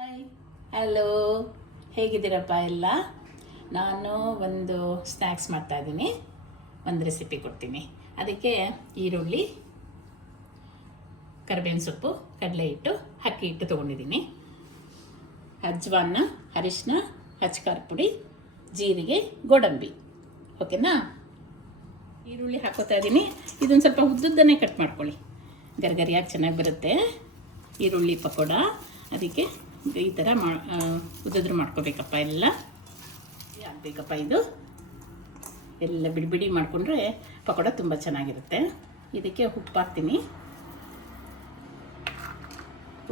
Hi, hello, ಹೇಗಿದ್ದೀರಪ್ಪ ಎಲ್ಲ? ನಾನು ಒಂದು ಸ್ನ್ಯಾಕ್ಸ್ ಮಾಡ್ತಾಯಿದ್ದೀನಿ, ಒಂದು ರೆಸಿಪಿ ಕೊಡ್ತೀನಿ. ಅದಕ್ಕೆ ಈರುಳ್ಳಿ, ಕರಿಬೇವಿನ ಸೊಪ್ಪು, ಕಡಲೆ ಹಿಟ್ಟು, ಅಕ್ಕಿ ಹಿಟ್ಟು ತೊಗೊಂಡಿದ್ದೀನಿ. ಅಜ್ವಾನ, ಅರಿಶಿನ, ಖಾರದ ಪುಡಿ, ಜೀರಿಗೆ, ಗೋಡಂಬಿ. ಓಕೆನಾ? ಈರುಳ್ಳಿ ಹಾಕೋತಾ ಇದ್ದೀನಿ. ಇದೊಂದು ಸ್ವಲ್ಪ ಉದ್ದುದ್ದನ್ನೇ ಕಟ್ ಮಾಡ್ಕೊಳ್ಳಿ, ಗರಿಗರಿಯಾಗಿ ಚೆನ್ನಾಗಿ ಬರುತ್ತೆ ಈರುಳ್ಳಿ ಪಕೋಡ. ಅದಕ್ಕೆ ಈ ಥರ ಉದ್ದಿದ್ರು ಮಾಡ್ಕೋಬೇಕಪ್ಪ. ಎಲ್ಲ ಆಗಬೇಕಪ್ಪ. ಇದು ಎಲ್ಲ ಬಿಡಿ ಬಿಡಿ ಮಾಡಿಕೊಂಡ್ರೆ ಪಕೋಡ ತುಂಬ ಚೆನ್ನಾಗಿರುತ್ತೆ. ಇದಕ್ಕೆ ಉಪ್ಪು ಹಾಕ್ತೀನಿ.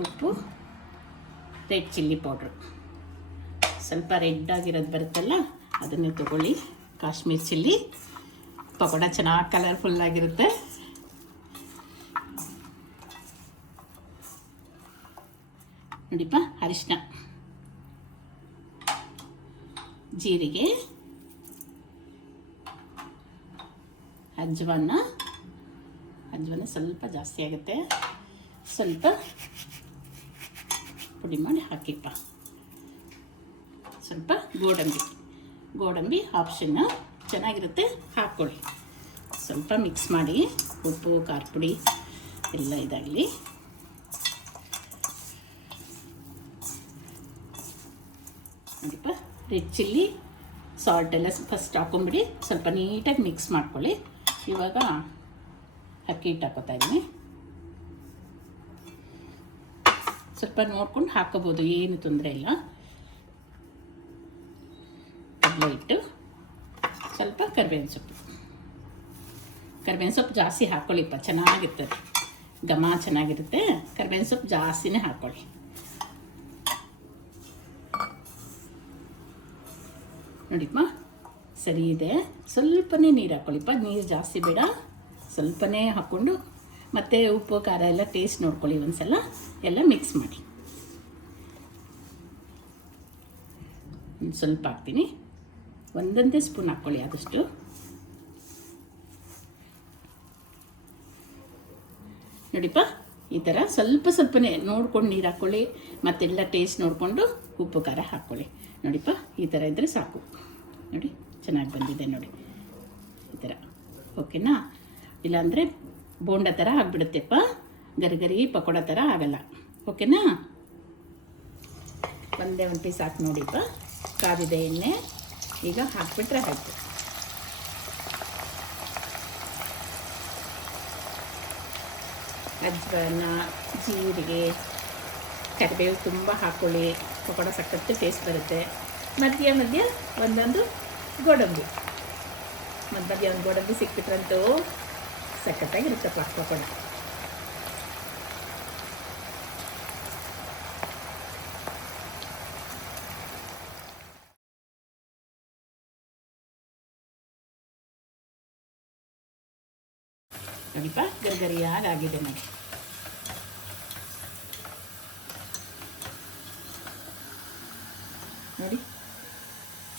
ಉಪ್ಪು, ರೆಡ್ ಚಿಲ್ಲಿ ಪೌಡ್ರು, ಸ್ವಲ್ಪ ರೆಡ್ ಆಗಿರೋದು ಬರುತ್ತಲ್ಲ ಅದನ್ನೇ ತೊಗೊಳ್ಳಿ. ಕಾಶ್ಮೀರ್ ಚಿಲ್ಲಿ, ಪಕೋಡ ಚೆನ್ನಾಗಿ ಕಲರ್ಫುಲ್ಲಾಗಿರುತ್ತೆ. ನೋಡಿಪ್ಪ, ಅರಿಶಿನ, ಜೀರಿಗೆ, ಅಜ್ವಾನ ಸ್ವಲ್ಪ ಜಾಸ್ತಿ ಆಗುತ್ತೆ, ಸ್ವಲ್ಪ ಪುಡಿ ಮಾಡಿ ಹಾಕಿಪ್ಪ. ಸ್ವಲ್ಪ ಗೋಡಂಬಿ ಆಪ್ಷನ್, ಚೆನ್ನಾಗಿರುತ್ತೆ, ಹಾಕ್ಕೊಳ್ಳಿ. ಸ್ವಲ್ಪ ಮಿಕ್ಸ್ ಮಾಡಿ, ಉಪ್ಪು ಖಾರ ಪುಡಿ ಎಲ್ಲ ಇದಾಗಲಿ. ನೋಡಿಪ್ಪ, ರೆಡ್ ಚಿಲ್ಲಿ, ಸಾಲ್ಟ್ ಎಲ್ಲ ಫಸ್ಟ್ ಹಾಕೊಂಬಿಡಿ. ಸ್ವಲ್ಪ ನೀಟಾಗಿ ಮಿಕ್ಸ್ ಮಾಡ್ಕೊಳ್ಳಿ. ಇವಾಗ ಅಕ್ಕಿ ಹಿಟ್ಟು ಹಾಕೋತಾ ಇದ್ದೀನಿ. ಸ್ವಲ್ಪ ನೋಡ್ಕೊಂಡು ಹಾಕೋಬೋದು, ಏನು ತೊಂದರೆ ಇಲ್ಲ. ಕಡಲೆ ಹಿಟ್ಟು, ಸ್ವಲ್ಪ ಕರಿಬೇವಿನ ಸೊಪ್ಪು ಜಾಸ್ತಿ ಹಾಕ್ಕೊಳ್ಳಿಪ್ಪ, ಚೆನ್ನಾಗಿರ್ತದೆ, ಘಮ ಚೆನ್ನಾಗಿರುತ್ತೆ. ಕರಿಬೇವಿನ ಸೊಪ್ಪು ಜಾಸ್ತಿನೇ ಹಾಕ್ಕೊಳ್ಳಿ. ನೋಡಿಪ್ಪ, ಸರಿ ಇದೆ. ಸ್ವಲ್ಪನೇ ನೀರು ಹಾಕ್ಕೊಳ್ಳಿಪ್ಪ, ನೀರು ಜಾಸ್ತಿ ಬೇಡ, ಸ್ವಲ್ಪನೇ ಹಾಕ್ಕೊಂಡು ಮತ್ತು ಉಪ್ಪು ಖಾರ ಎಲ್ಲ ಟೇಸ್ಟ್ ನೋಡ್ಕೊಳ್ಳಿ. ಒಂದ್ಸಲ ಎಲ್ಲ ಮಿಕ್ಸ್ ಮಾಡಿ. ಸ್ವಲ್ಪ ಹಾಕ್ತೀನಿ, ಒಂದೊಂದೇ ಸ್ಪೂನ್ ಹಾಕ್ಕೊಳ್ಳಿ ಆದಷ್ಟು. ನೋಡಿಪ್ಪ, ಈ ಥರ ಸ್ವಲ್ಪನೇ ನೋಡ್ಕೊಂಡು ನೀರು ಹಾಕ್ಕೊಳ್ಳಿ, ಮತ್ತೆಲ್ಲ ಟೇಸ್ಟ್ ನೋಡಿಕೊಂಡು ಉಪ್ಪು ಖಾರ ಹಾಕ್ಕೊಳ್ಳಿ. ನೋಡಿಪ್ಪ, ಈ ಥರ ಇದ್ದರೆ ಸಾಕು. ನೋಡಿ, ಚೆನ್ನಾಗಿ ಬಂದಿದೆ ನೋಡಿ, ಈ ಥರ. ಓಕೆನಾ? ಇಲ್ಲಾಂದರೆ ಬೋಂಡ ಥರ ಆಗಿಬಿಡುತ್ತೆಪ್ಪ, ಗರಿ ಪಕೋಡ ಥರ ಆಗಲ್ಲ. ಓಕೆನಾ? ಒಂದೇ ಒಂದು ಪೀಸ್ ಹಾಕಿ ನೋಡಿಪ್ಪ. ಕಾದಿದೆ ಎಣ್ಣೆ, ಈಗ ಹಾಕ್ಬಿಟ್ರೆ ಆಯಿತು. ಅಜ್ವಾನ, ಜೀರಿಗೆ, ಕರಿಬೇವು ತುಂಬ ಹಾಕ್ಕೊಳ್ಳಿ, ಪಕೋಡ ಸಖತ್ತು ಟೇಸ್ಟ್ ಬರುತ್ತೆ. ಮಧ್ಯ ಒಂದೊಂದು ಗೋಡಂಬಿ, ಮಧ್ಯ ಒಂದು ಗೋಡಂಬಿ ಸಿಕ್ಬಿಟ್ರಂತೂ ಸಖತ್ತಾಗಿರುತ್ತಪ್ಪ ಪಕೋಡ. ನೋಡಿಪ್ಪ, ಗರಿಗರಿಯಾಗಿದೆ ನೋಡಿ. ನೋಡಿ,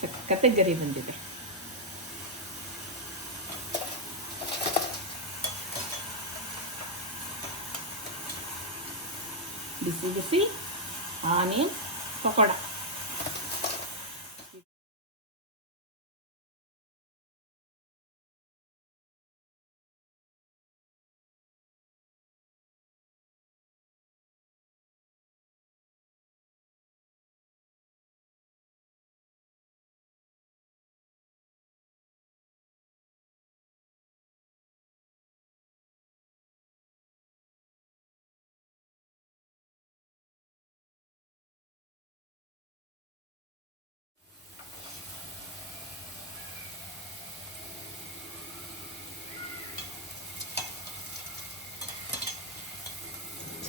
ಸಖತ್ತಾಗಿ ಗರಿ ಬಂದಿದೆ. ಬಿಸಿ ಬಿಸಿ ಆನಿಯನ್ ಪಕೋಡ.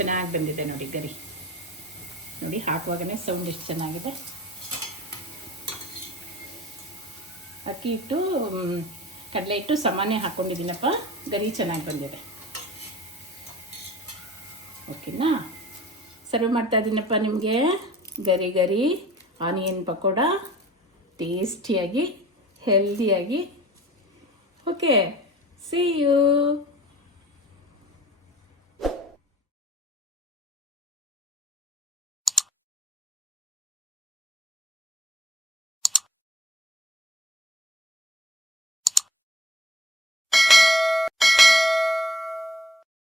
ಚೆನ್ನಾಗಿ ಬಂದಿದೆ ನೋಡಿ ಗರಿ. ನೋಡಿ, ಹಾಕುವಾಗಲೇ ಸೌಂಡ್ ಎಷ್ಟು ಚೆನ್ನಾಗಿದೆ. ಅಕ್ಕಿ ಹಿಟ್ಟು, ಕಡಲೆ ಹಿಟ್ಟು ಸಮಾನೆ ಹಾಕ್ಕೊಂಡಿದ್ದೀನಪ್ಪ, ಗರಿ ಚೆನ್ನಾಗಿ ಬಂದಿದೆ. ಓಕೆನಾ? ಸರ್ವ್ ಮಾಡ್ತಾ ಇದ್ದೀನಪ್ಪ ನಿಮಗೆ ಗರಿ ಆನಿಯನ್ ಪಕೋಡ, ಟೇಸ್ಟಿಯಾಗಿ, ಹೆಲ್ದಿಯಾಗಿ. Okay, C you.